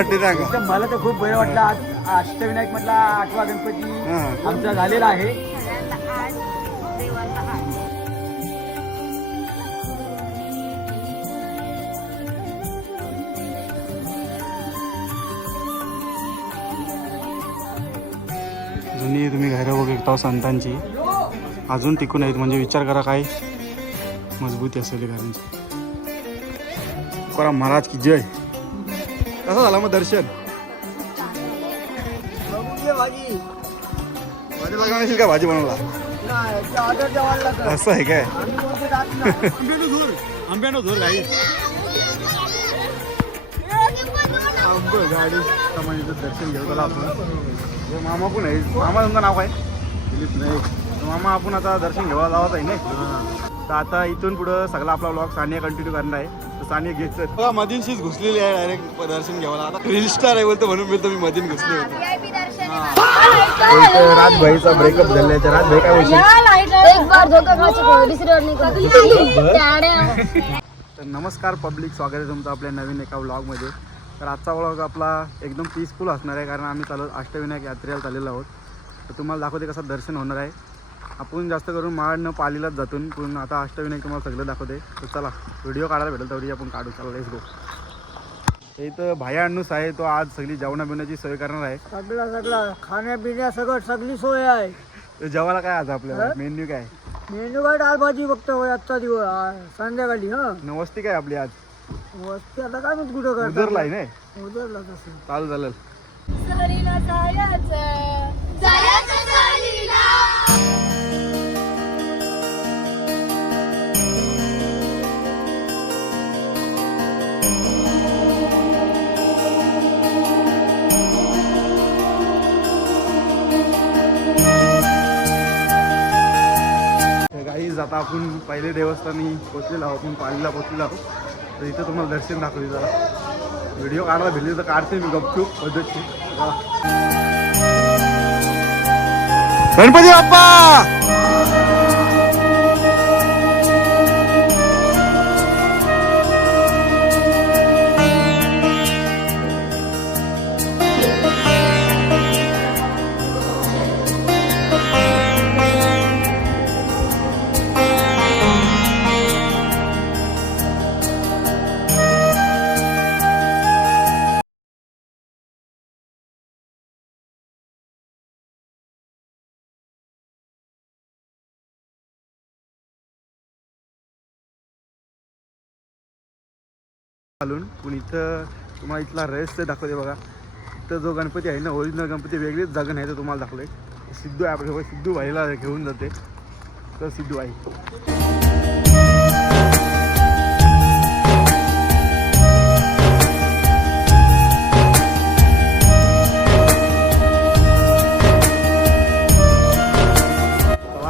वाटते सांगा. मला तर खूप बरं वाटलं. आज अष्टविनायक मधला 8वा गणपती आमचा झालेला आहे. जुनी तुम्ही घरं बघता संतांची अजून टिकून आहेत. म्हणजे विचार करा काय मजबूती असेल घरांची. तुकाराम महाराज की जय. कसं झालं मग दर्शन? भाजी लागणार काय? भाजी बनवला असं आहे काय? आंब्यानो धूर गाई गाडी दर्शन घेऊ त्याला आपण. मामा पण आहे. मामा तुमचं नाव काय? दिलीप नाही. मामा आपण आता दर्शन घ्यायला लावत आहे नाही. तर आता इथून पुढं सगळा आपला ब्लॉग सानिया कंटिन्यू करणार आहे. तर सानिया घ्यायचं मधीनशीच घुसलेली आहे डायरेक्ट दर्शन घ्यायला. आता रील स्टार आहे बोलतो म्हणून बोलतो मी मधीन घुसले होते. राजभाईचा ब्रेकअप झालाय. तर राजभाई काय बोलतो? तर नमस्कार पब्लिक, स्वागत आहे तुमचं आपल्या नवीन एका व्लॉगमध्ये. तर आजचा व्लॉग आपला एकदम पीसफुल असणार आहे कारण आम्ही चालू अष्टविनायक यात्रेला चाललेलो आहोत. तर तुम्हाला दाखवते कसं दर्शन होणार आहे. आपण जास्त करून माळनं पालीलाच जातो पण आता अष्टविनायक तुम्हाला सगळं दाखवते. तर चला व्हिडिओ काढायला भेटेल तेवढी आपण काढू. चला लेट्स गो. इथं भाया अन्नूस आहे. तो आज सगळी जेवणा बिवण्याची सोय करणार आहे. सगळं खाण्यापिण्या सगळी सोय आहे. तर जेवायला काय आज आपल्याला मेन्यू काय? मेनू काय डाळ भाजी बघतो आजचा दिवस संध्याकाळी. वस्ती काय आपली आज? वस्ती आता काय कुठं करतो? उदरला आहे नाही? उदरला तसं चालू झालं. आता आपण पहिले देवस्थानी पोचलेलो आहोत. आपण पालीला पोचलेलो आहोत. तर इथं तुम्हाला दर्शन दाखवते. जरा व्हिडिओ काढायला भेटले तर काढते मी गपचूप पद्धतशीर. गणपती बाप्पा. घालून पण इथं तुम्हाला इथला रहस्य दाखवते बघा. इथं जो गणपती आहे ना ओरिजिनल गणपती वेगळीच जागा नाही तर तुम्हाला दाखवले. सिद्धू आहे आपल्यासोबत. सिद्धू भाईला घेऊन जाते. तर सिद्धू आई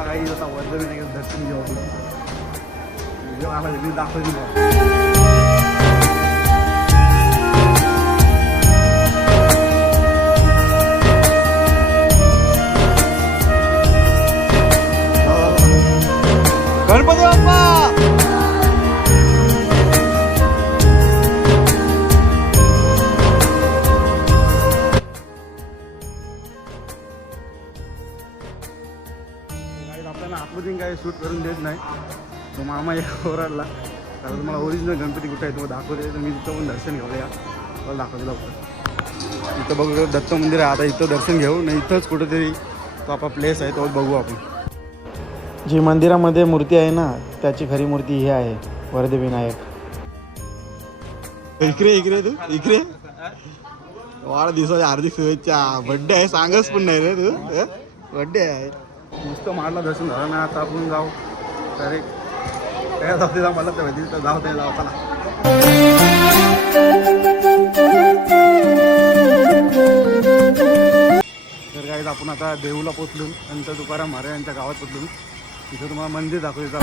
काही आता वर्धविनायक दर्शन घेऊ आपण. व्हिडिओ आला वेगळी दाखवते. गणपती बाप्पा. आपल्याला आतमधून काही शूट करून देत नाही. तो मामा एक ओरडला कारण तुम्हाला ओरिजिनल गणपती कुठे आहे तुम्हाला दाखवते. तर मी तिथं पण दर्शन घेऊया. मला दाखवते लवकर. इथं बघू दत्त मंदिर आहे. आता इथं दर्शन घेऊ नाही इथंच कुठेतरी तो आपला प्लेस आहे तो बघू आपण. जी मंदिरामध्ये मूर्ती आहे ना त्याची खरी मूर्ती ही आहे वर्धविनायक. इकडे इकडे तू इकडे वाढदिवसाच्या हार्दिक शुभेच्छा. बड्डे आहे सांगच पण नाही रे तू. बड्डे आहे. नुसतं मारला दर्शन झालं ना. आता आपण जाऊ डायरेक्ट काय जाऊ जा मला तर माहिती. तर जाऊ ते जाऊ चला. तर काय आपण आता देऊला पोचलो नंतर तुकाराम महाराज यांच्या गावात पोचलो. तिथं तुम्हाला मंदिर दाखवतो.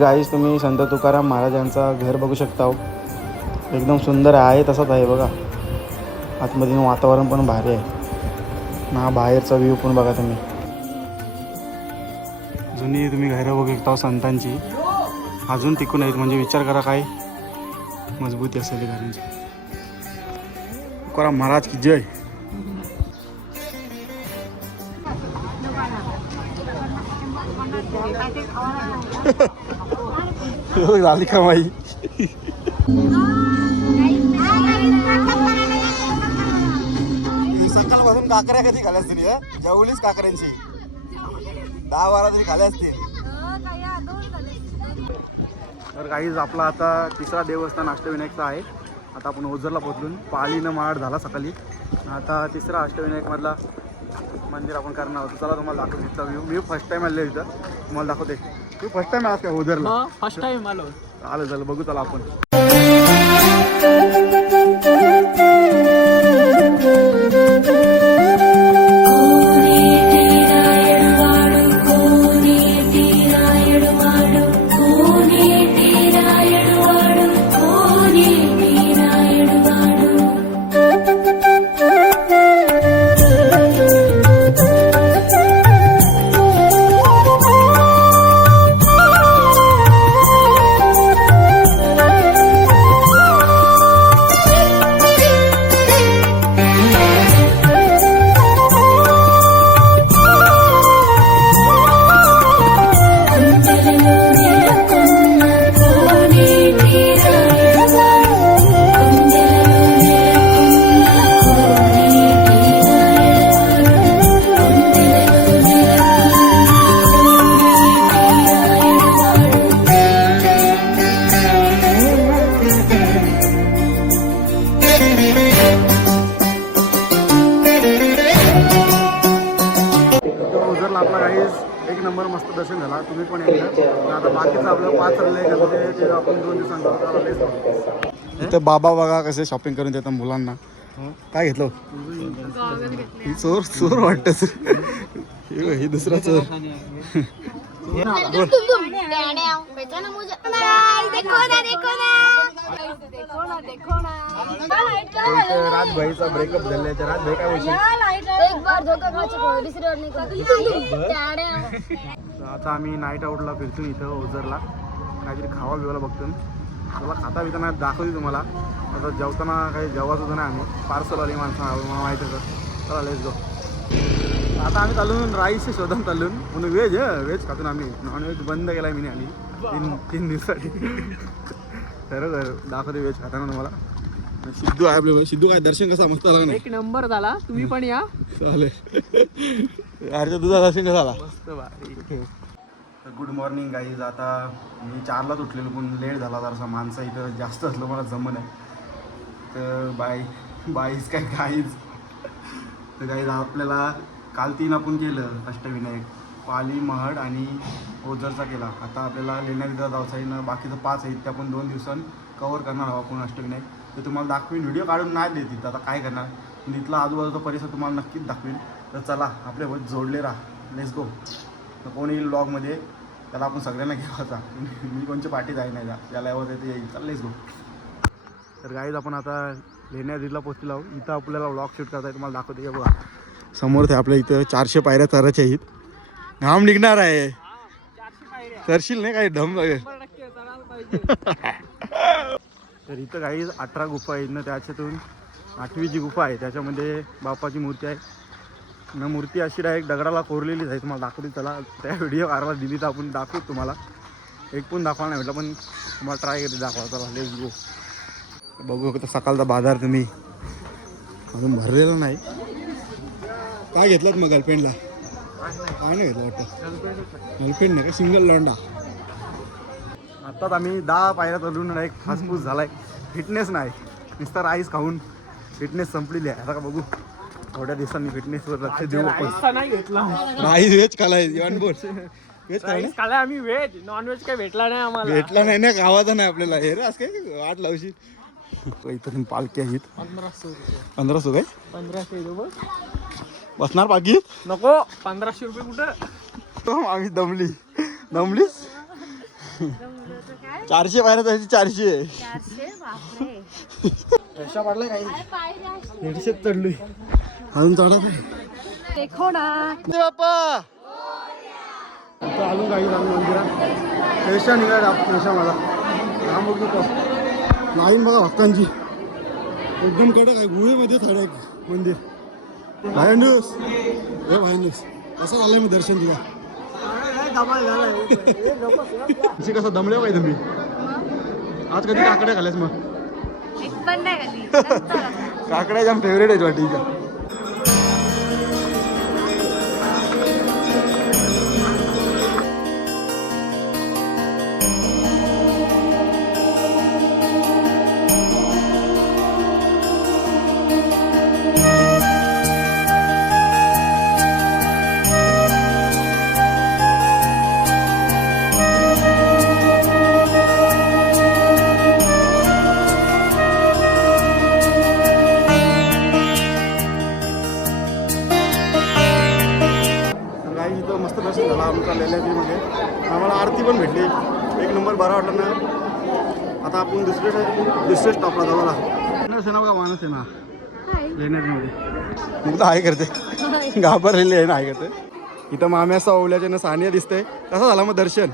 गाईस तुम्ही संत तुकाराम महाराजांचा घर बघू शकता हो. एकदम सुंदर आहे तसंच आहे बघा. आतमधून वातावरण पण भारी आहे ना. बाहेरचा व्ह्यू पण बघा तुम्ही. जुनी तुम्ही घरं बघू शकता संतांची. अजून टिकून आहेत म्हणजे विचार करा काय मजबूती असेल घरांची. तुकाराम महाराज की जय. झाली का माई. सकाळपासून काकऱ्या कधी खाल्या असतील जेवलीच काकऱ्यांची 10-12 तरी खाल्या असतील. तर काहीच आपला आता तिसरा देवस्थान अष्टविनायकचा आहे. आता आपण ओझरला पोहोचलून पालीनं माड झाला सकाळी. आता तिसरा अष्टविनायकमधला मंदिर आपण करणार आहोत. चला तुम्हाला दाखवतो तिथला व्ह्यू. मी फर्स्ट टाइम आले इथं तुम्हाला दाखवते. तू फर्स्ट टाइम आलास का ओझरला? फर्स्ट टाइम आलो. आलं बघू चला आपण. एक नंबर मस्त दर्शन झाला. तुम्ही पण एकदा. आता बाकीचं आपलं 5 रले ते आपण 2 दिवसांनी. इथं बाबा बघा कसे शॉपिंग करून देतात मुलांना. काय घेतलं ही चोर वाटत. ही दुसरा चोर. राजभाईचा ब्रेकअप झालाय. तर राजभाई काय बोलशील? आता आम्ही नाईट आउटला फिरतो इथं ओझरला. काहीतरी खावा बिवायला बघतो. मला खाता बिताना दाखवते तुम्हाला. आता जेवताना काही जेवायचं होतं नाही. आम्ही पार्सलवाली माणसं मला माहिती होतं. चला लेट्स गो. आता आम्ही चालून राईसचे शोधून चालून म्हणून व्हेज खातो आम्ही. नॉनव्हेज बंद केला मी आली 3 दिवसासाठी. खरं दाखवते व्हेज खाताना तुम्हाला. सिद्धू आहे आपले. सिद्धू काय दर्शन कसा मस्त झाला. एक नंबर झाला. तुम्ही पण या. चालेल. अरे तुझा दर्शन कसा झाला? मस्त भारी. Good morning guys. आता मी 4लाच उठलेलो पण लेट झाला जरासा. माणसं इथं जास्त असलं मला जमन आहे. तर बाईज काय गाईज. तर गाईज आपल्याला काल 3 आपण केलं अष्टविनायक. पाली महड आणि ओझरचा केला. आता आपल्याला लेण्याविधा जायचं आहे ना. बाकीचं 5 आहेत ते आपण 2 दिवसांनी कवर करणार आहोत आपण अष्टविनायक. ते तुम्हाला दाखवीन. व्हिडिओ काढून नाही देत तिथं. आता काय करणार. तिथला आजूबाजूचा परिसर तुम्हाला नक्कीच दाखवीन. तर चला आपले जोडले राहा. Let's go. तर कोण येईल ब्लॉगमध्ये त्याला आपण सगळ्यांना घेवायचा. मी कोणच्या पाठी जाई नाही. ज्याला यावं ते येईल. चल लेट्स गो. तर गाईज आपण आता लेण्याविधीला पोहोचलो आहोत. इथं आपल्याला ब्लॉग शूट करता आहे. तुम्हाला दाखवते का बघा. समोर ते आपल्या इथं 400 पायऱ्या चढायच्या आहेत. घाम निघणार आहे. चढशील नाही काही ढम लागेल. तर इथं काही 18 गुफा आहेत ना. त्याच्यातून 8वी जी गुफा आहे त्याच्यामध्ये बाप्पाची मूर्ती आहे ना. मूर्ती अशी डायरेक्ट दगडाला कोरलेलीच आहे. तुम्हाला दाखवते. त्याला त्या व्हिडिओ काढायला दिली तर आपण दाखवू तुम्हाला. एक पण दाखवायला नाही म्हटलं पण तुम्हाला ट्राय करते दाखवा. चला लेट्स गो. बघू फक्त सकाळचा बाजार तुम्ही अजून भरलेला नाही. काय घेतलात मग गर्लफ्रेंडला? काय नाही घेतलं वाटतं. गर्लफ्रेंड नाही का सिंगल लोंडा. आत्ताच आम्ही 10 पायऱ्या चढून एक फासफूस झालाय. फिटनेस नाही नुसता राईस खाऊन फिटनेस संपलेली आहे. आता का बघू थोड्या दिवसांनी फिटनेसवर लक्ष देऊ आपण. नाही घेतला. राईस व्हेज खालाय. व्हेज खालाय आम्ही. व्हेज नॉन व्हेज काही भेटला नाही आम्हाला. भेटला नाही ना. गावाचा नाही आपल्याला. हे रे असं काय वाट लावशी. इथं पालखी आहेत. 1500 काय? 1500 रुपये बसणार पालखीत. नको. 1500 रुपये कुठं. आम्ही दमलीस काय 400 पायऱ्या जायची 400. 400 बापरे. पैसा पडलाय काही 150 चढलोय अजून चढत नाही. देखो ना. बाप्पा आता आलो काही आम्ही मंदिरात. पैसा निघाला पैसा मला काम बघ नको लाईन बघा भक्तांची एकदम कडक आहे. गुहेमध्ये थाडा एक मंदिर. भायंडूस हे भायंडूस कसं झालंय मी दर्शन तुला कसं दमले काय तुम्ही आज कधी काकड्या खाल्यास मग एक पण नाही खाल्ली. नंतर. काकड्या जाम फेवरेट आहेत वाटीच्या. इथं मस्त दर्शन झालं आमचा लेल्याद्रीमध्ये. आम्हाला आरती पण भेटली. एक नंबर बरा वाटला ना. आता आपण दुसऱ्या स्टॉपला जाऊ. मानस आहे ना बघा मानस आहे ना लेण्याद्रीमध्ये. मुलं आहे करते घाबरलेली आहे ना आहे करते. इथं माम्याचा ओवल्याच्या ना सानिया दिसते. कसं झालं मग दर्शन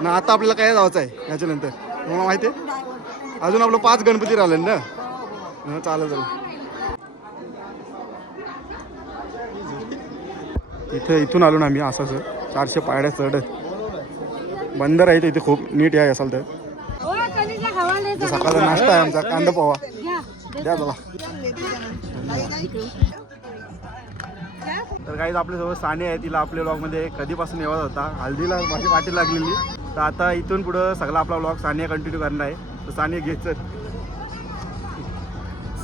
ना. आता आपल्याला काय जायचं आहे याच्यानंतर तुम्हाला माहिती आहे अजून आपलं 5 गणपती राहिले ना. चालेल चालेल. इथून आलो ना आम्ही असं 400 पायऱ्या चढत. बंदर आहे इथे खूप नीट आहे असाल तर. सकाळचा नाश्ता आहे आमचा कांदा पोहा द्या चला. तर काहीच आपल्यासोबत साने आहे. तिला आपल्या व्लॉगमध्ये कधीपासून येवत होता. हल्दीला माझी वाटी लागलेली. तर आता इथून पुढं सगळा आपला व्लॉग सानिया कंटिन्यू करणार आहे. तर सानिया घ्यायचं.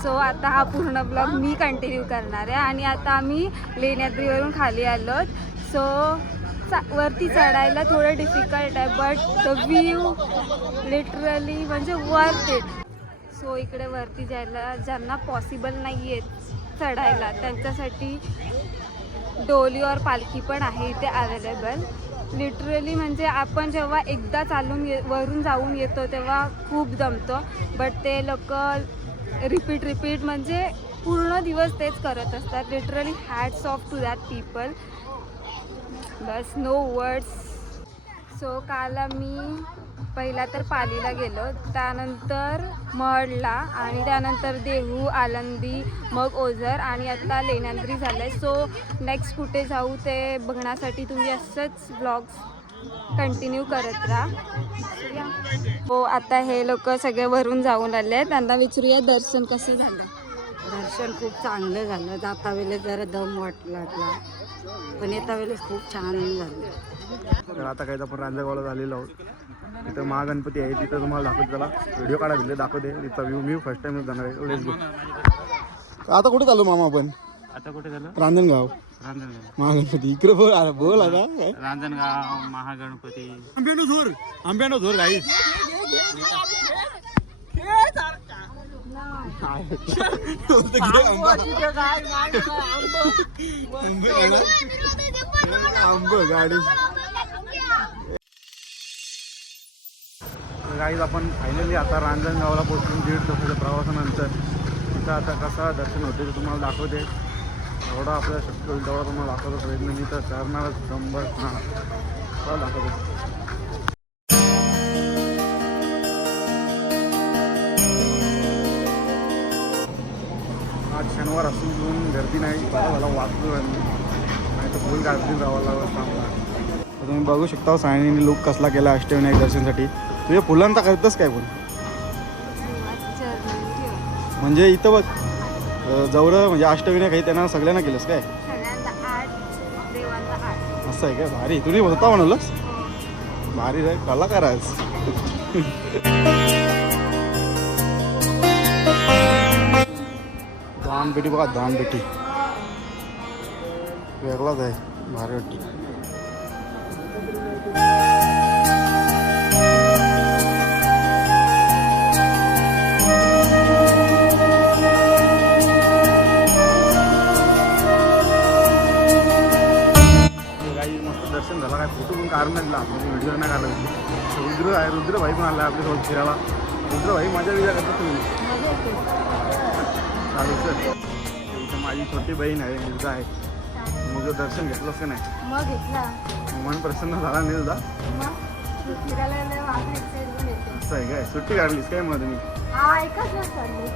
सो आता हा पूर्ण ब्लॉग मी कंटिन्यू करणार आहे. आणि आता आम्ही लेण्याद्रीवरून खाली आलो. सो वरती चढायला थोडं डिफिकल्ट आहे बट द व्ह्यू लिटरली म्हणजे वर्थ इट. सो इकडे वरती जायला ज्यांना पॉसिबल नाही आहे चढायला त्यांच्यासाठी डोली और पालखी पण आहे इथे अवेलेबल. लिटरली म्हणजे आपण जेव्हा एकदा चालून वरून जाऊन येतो तेव्हा खूप जमतो बट ते लोक रिपीट म्हणजे पूर्ण दिवस तेच करत असतात. Literally hats off to that people. बस नो वर्ड्स. सो काल मी पहिला तर पालीला गेलो, त्यानंतर महडला आणि त्यानंतर देहू, आळंदी, मग ओझर आणि आता लेण्याद्री झालं आहे. सो नेक्स्ट कुठे जाऊ ते बघण्यासाठी तुम्ही असंच व्लॉग्स कंटिन्यू करत राहा. हो आता हे लोक सगळे वरून जाऊन आले आहेत. त्यांना विचारूया दर्शन कसं झालं. दर्शन खूप चांगलं झालं. जाता वेळेस जरा दम लागला पण येता वेळेस खूप छान झालं. तर आता काहीच आपण रांजणगावला झालेलो आहोत. तिथं महागणपती आहे. तिथं तुम्हाला दाखवते. त्याला व्हिडिओ काढा दिले दाखवते. तिथं व्ह्यू फर्स्ट टाइमच जाणार आहे. Let's go. आता कुठे चालू मामा आपण. आता कुठे झालं. रांजणगाव रांजणगाव महागणपती. इकडे बोल आता. रांजणगाव महागणपती. आंब्यानो झोर गाई. आंब गाडी. गाईज आपण फायनली आता रांजणगावला पोहोचून 1.5 तासाच्या प्रवासानंतर तिथं आता कसा दर्शन होते ते तुम्हाला दाखवते. एवढा आपल्याला शक्य होईल तेवढा तुम्हाला दाखवतो प्रयत्न मी तर करणारच. शंभर दाखवतो. आज शनिवार असून गर्दी नाही. मला वाचलो नाही तर फुल गर्दी जावं लागलं चांगला. तुम्ही बघू शकता सायनीने लुक कसला केला अष्टविनायक दर्शनसाठी. तुझ्या फुलांचा करतच काय पण म्हणजे इथं बघ जवळ म्हणजे अष्टविनायक आहे त्यांना सगळ्यांना केलंस काय. असं आहे काय. भारी. तुम्ही होता म्हणालच. भारी रे कलाकार आहेस. दानपेटी बघा. दानपेटी वेगळाच आहे. भारी वाटते. दर्शन झाला काय फोटो पण काढून लागला. व्हिडिओ नाही काढला रुद्र आहे, रुद्रभाई पण आला आपल्यासोबत फिरायला. रुद्रभाई मजा विजा करता तुम्ही? चालेल सर. इथं माझी छोटी बहीण आहे, मुलगा आहे. मग दर्शन घेतलंच का नाही? मग घेतला. मन प्रसन्न झाला नाही तुझा? मग फिरायला येतो. असं आहे काय? सुट्टी काढलीस काय मग तुम्ही? हा एकच दिवस चालली.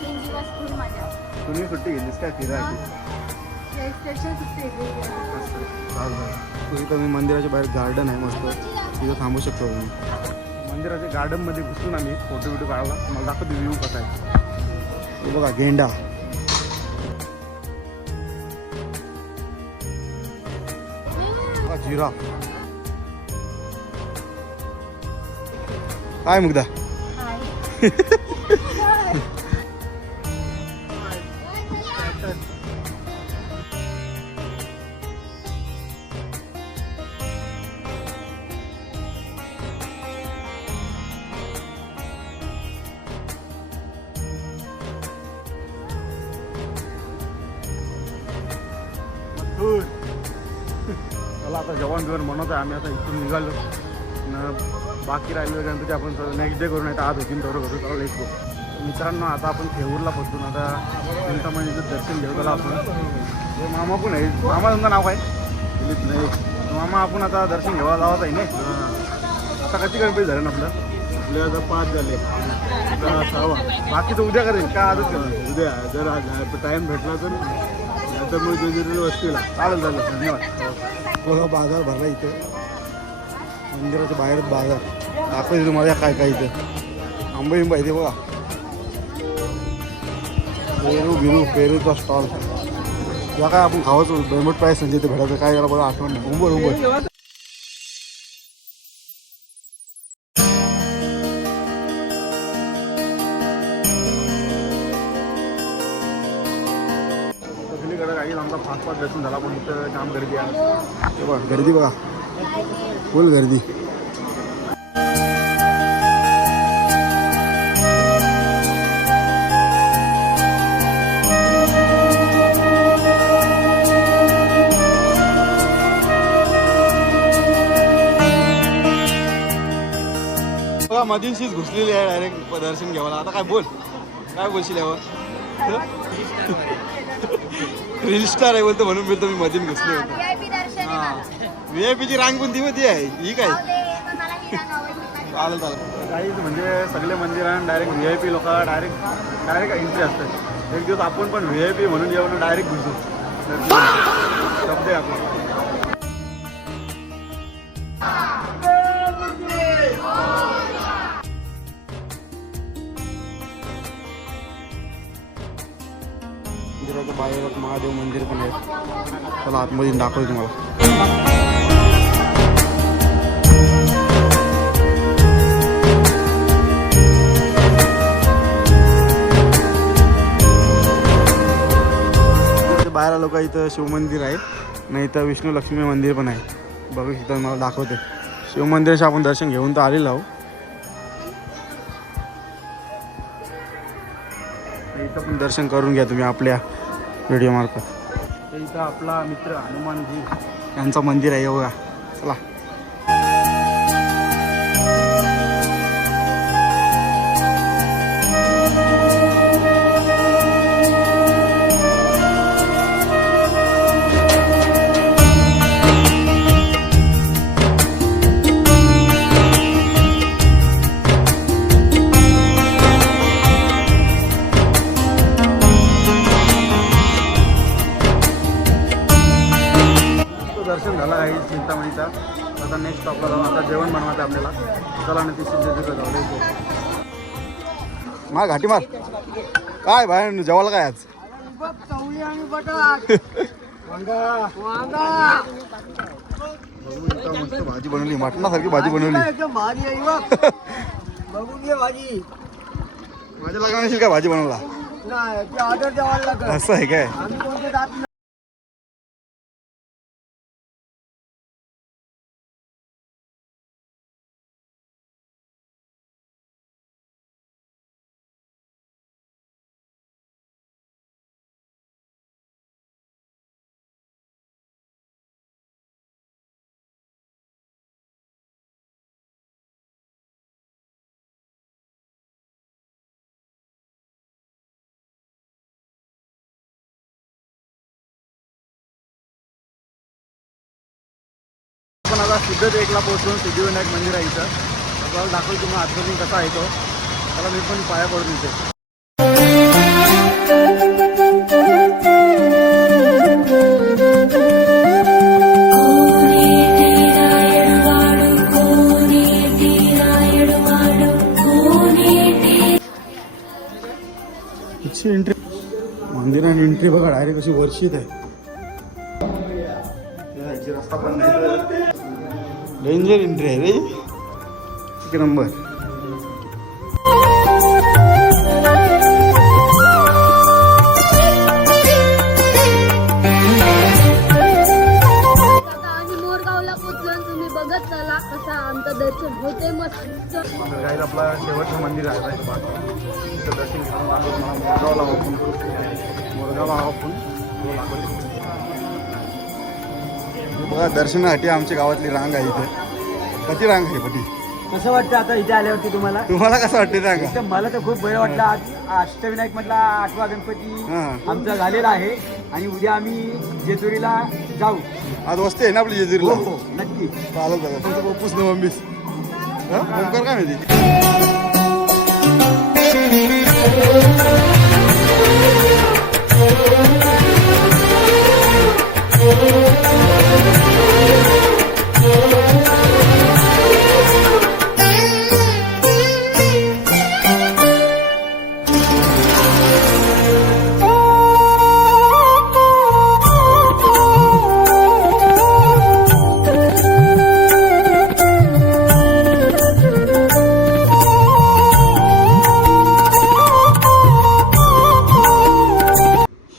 3 दिवस फुल मजा. तुम्ही सुट्टी घेतलीस काय फिरायची? स्पेशल सुट्टी घेतली. चालतं. इथं मी मंदिराच्या बाहेर गार्डन आहे मस्त, तिथं थांबू शकतो तुम्ही. मंदिराच्या गार्डनमध्ये घुसून आम्ही फोटो बिटो काढला. मला दाखवते व्ह्यू कसा आहे. हे बघा गेंडा. जिरा काय मुग्धा? चला आता जेवण बिवण बनवतो आहे आम्ही. आता इथून निघालो बाकी राहिलेलं गणपती आपण नेक्स्ट डे करून येतं. आज होती तेवढं करू. चला लेट्स गो. मित्रांनो आता आपण थेऊरला पोहोचून आता चिंतामणीचं दर्शन घेऊ. त्याला आपण हे मामा पण आहे. मामा तुमचं नाव काय? नाही मामा. आपण आता दर्शन घ्यायला जावत आहे नाही. आता किती गणपती झाले ना आपलं? आपले आता 5 झाले. आता 6वा. बाकी तर उद्या करेल का आजच करेल? उद्या जर टाईम भेटला तर मग वस्तीला. चालेल चालेल. धन्यवाद. बघा बाजार भरला इथे मंदिराच्या बाहेरच बाजार. दाखवते तुम्हाला काय काय इथे आंबा बिंबा इथे बघा. पेरूचा स्टॉल. या काय आपण खावंच बेमट प्राईस म्हणजे इथे भेटायचं काय याला बघा आठवण नाही. उंबर सगळीकडे काही आमचा फास्ट दर्शन झाला पण इथं काम गर्दी आहे. बघा गर्दी बघा फुल गर्दी. बघा मधींशीच घुसलेली आहे डायरेक्ट दर्शन घ्यायला. आता काय बोल काय बोलशील यावर? रील स्टार आहे बोलतो म्हणून मी मधीन घुसले होते. हां VIP ची रांग पण ती मध्ये आहे ही काय? चालेल चालेल. काहीच म्हणजे सगळे मंदिरांना डायरेक्ट VIP लोक डायरेक्ट एंट्री असतात. एक दिवस आपण पण VIP म्हणून येऊन डायरेक्ट घुसू. शब्द आहे आपण. मंदिराच्या बाहेर महादेव मंदिर पण आहे. चला आतमध्ये दाखवतो तुम्हाला. बाहेर आलो का इथं शिवमंदिर आहे नाही तर विष्णू लक्ष्मी मंदिर पण आहे. बघू इथं मला दाखवते. शिवमंदिराचे आपण दर्शन घेऊन तर आलेलो आहो. इथं पण दर्शन करून घ्या तुम्ही आपल्या व्हिडिओ मार्फत. इथं आपला मित्र हनुमानजी यांचं मंदिर आहे बघा. चला दर्शन झालं आहे चिंतामणीचा. आता नेक्स्ट आपला जाऊ. आता जेवण बनवायचं आपल्याला. चला ना ती सिद्धेश्वरला जाऊ. मार घाटी मार. काय बाहेर जेवायला काय आज? चवळी आणि बटाट. मस्त भाजी बनवली. मटणासारखी भाजी बनवली. एकदम भारी आहे बघ. बघून घे भाजी. माझ्या लागणार का भाजी बनवला? नाही ऑर्डर द्यावा लागेल. असं आहे काय? आम्ही कोणते जात आपण आता सिद्धटेकला पोहोचून सिद्धिविनायक मंदिर आहे इथं. आपल्याला दाखवतो तुम्हाला आतमध्ये कसा आहे तो. त्याला मी पण पाया पडून इथे. एंट्री मंदिराने एंट्री बघा डायरेक्ट अशी वर्षित आहे. याची रस्ता पण नाही. डेंजर एंट्री आहे रे. एक नंबर. आम्ही मोरगावला पोहोचलो. तुम्ही बघत चला कसा आमचं दर्शन होते मस्त. गाईज आपला शेवटचं मंदिर आहे इथं दर्शन घेऊन आलो. मला मोरगावला आपण बघा दर्शनासाठी आमच्या गावातली रांग आहे इथे. कधी रांग आहे पटी? कसं वाटतं आता इथे आल्यावरती तुम्हाला? तुम्हाला कसं वाटते रांग? तर मला तर खूप बरं वाटलं. आज अष्टविनायक म्हटला 8वा गणपती हां. आमचा झालेला आहे आणि उद्या आम्ही जेजुरीला जाऊ. आज वस्ती आहे ना आपली जेजुरीला. हो नक्की. चालत बघा तुमचं पप्पूस न मम्मीस ओंकार काय माहिती.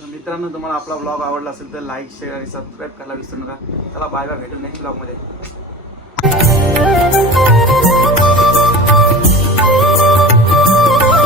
मित्रांनो तुम्हाला आपला ब्लॉग आवडला असेल तर लाईक शेअर आणि सबस्क्राईब करायला विसरू नका. चला बाय बाय, भेटू नेक्स्ट ब्लॉगमध्ये.